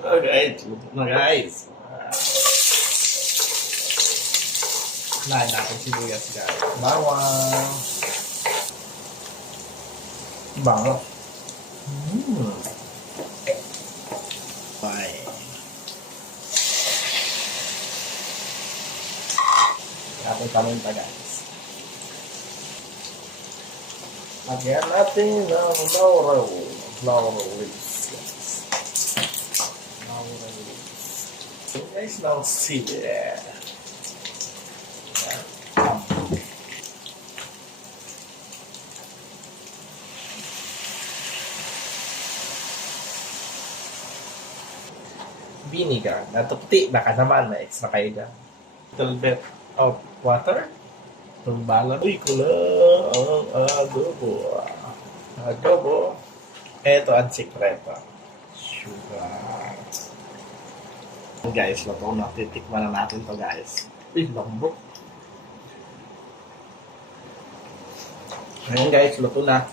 Okay, luto na guys. Lain natin sibuyas guys. Bawang. Bango. Bye. Natin paminta guys. Lagyan natin ng laurel leaves. Laurel leaves. So guys, now sili. Vinegar. Natukti. Baka naman na extra kayo dyan. Little bit of water. Balance. Uy, kulang ang adobo. Adobo. Ito ang sikreto. Sugar. Guys, luto na. Titikman na natin to guys. Uy, lambok. Ngayon guys, luto na.